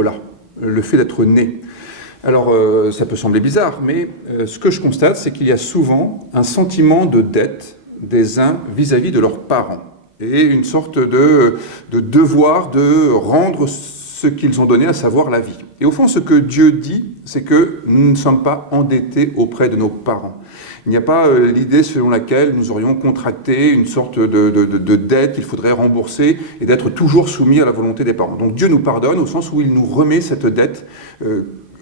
là, le fait d'être né. Alors, ça peut sembler bizarre, mais ce que je constate, c'est qu'il y a souvent un sentiment de dette des uns vis-à-vis de leurs parents, et une sorte de devoir de rendre ce qu'ils ont donné, à savoir la vie. Et au fond, ce que Dieu dit, c'est que nous ne sommes pas endettés auprès de nos parents. Il n'y a pas l'idée selon laquelle nous aurions contracté une sorte de dette qu'il faudrait rembourser et d'être toujours soumis à la volonté des parents. Donc Dieu nous pardonne au sens où il nous remet cette dette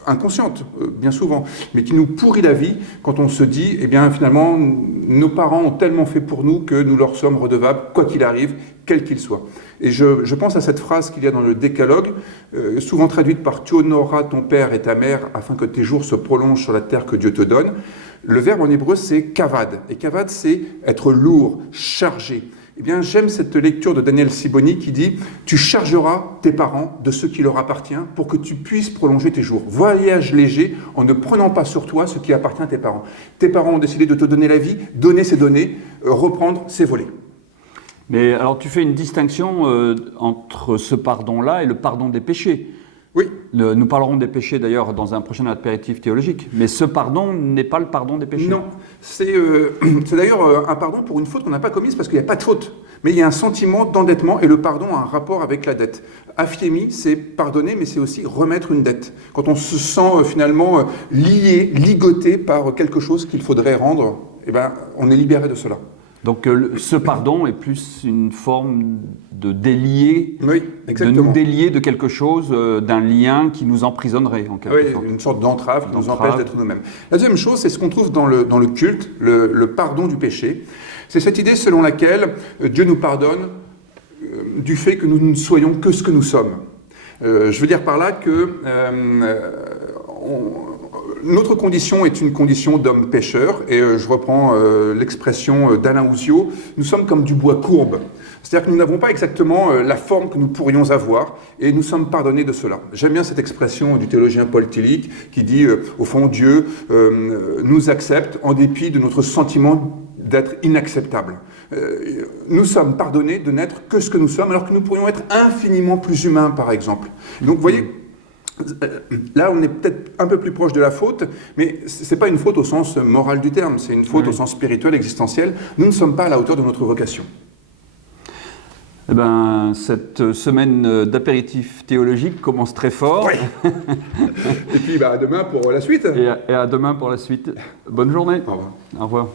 inconsciente, bien souvent, mais qui nous pourrit la vie quand on se dit, eh bien finalement, nos parents ont tellement fait pour nous que nous leur sommes redevables, quoi qu'il arrive, quel qu'il soit. Et je pense à cette phrase qu'il y a dans le Décalogue, souvent traduite par « Tu honoreras ton père et ta mère afin que tes jours se prolongent sur la terre que Dieu te donne ». Le verbe en hébreu, c'est « kavad ». Et « kavad », c'est être lourd, chargé. Eh bien, j'aime cette lecture de Daniel Siboni qui dit « Tu chargeras tes parents de ce qui leur appartient pour que tu puisses prolonger tes jours. Voyage léger en ne prenant pas sur toi ce qui appartient à tes parents. Tes parents ont décidé de te donner la vie, donner c'est donner, reprendre c'est voler. » Mais alors tu fais une distinction entre ce pardon-là et le pardon des péchés. Oui. Nous parlerons des péchés d'ailleurs dans un prochain apéritif théologique, mais ce pardon n'est pas le pardon des péchés. Non, c'est d'ailleurs un pardon pour une faute qu'on n'a pas commise parce qu'il n'y a pas de faute. Mais il y a un sentiment d'endettement et le pardon a un rapport avec la dette. Aphiémie, c'est pardonner, mais c'est aussi remettre une dette. Quand on se sent finalement lié, ligoté par quelque chose qu'il faudrait rendre, eh ben, on est libéré de cela. Donc ce pardon est plus une forme de délier, oui, exactement. De nous délier de quelque chose, d'un lien qui nous emprisonnerait en quelque sorte. Une sorte d'entrave qui nous empêche d'être nous-mêmes. La deuxième chose, c'est ce qu'on trouve dans le culte, le pardon du péché. C'est cette idée selon laquelle Dieu nous pardonne du fait que nous ne soyons que ce que nous sommes. Je veux dire par là que notre condition est une condition d'homme pécheur, et je reprends l'expression d'Alain Ouzio, nous sommes comme du bois courbe. C'est-à-dire que nous n'avons pas exactement la forme que nous pourrions avoir, et nous sommes pardonnés de cela. J'aime bien cette expression du théologien Paul Tillich, qui dit, au fond, Dieu nous accepte en dépit de notre sentiment d'être inacceptable. Nous sommes pardonnés de n'être que ce que nous sommes, alors que nous pourrions être infiniment plus humains, par exemple. Donc, vous voyez, là, on est peut-être un peu plus proche de la faute, mais ce n'est pas une faute au sens moral du terme, c'est une faute au sens spirituel, existentiel. Nous ne sommes pas à la hauteur de notre vocation. Eh ben, cette semaine d'apéritif théologique commence très fort. Oui. Et puis à demain pour la suite. Et à demain pour la suite. Bonne journée. Au revoir. Au revoir.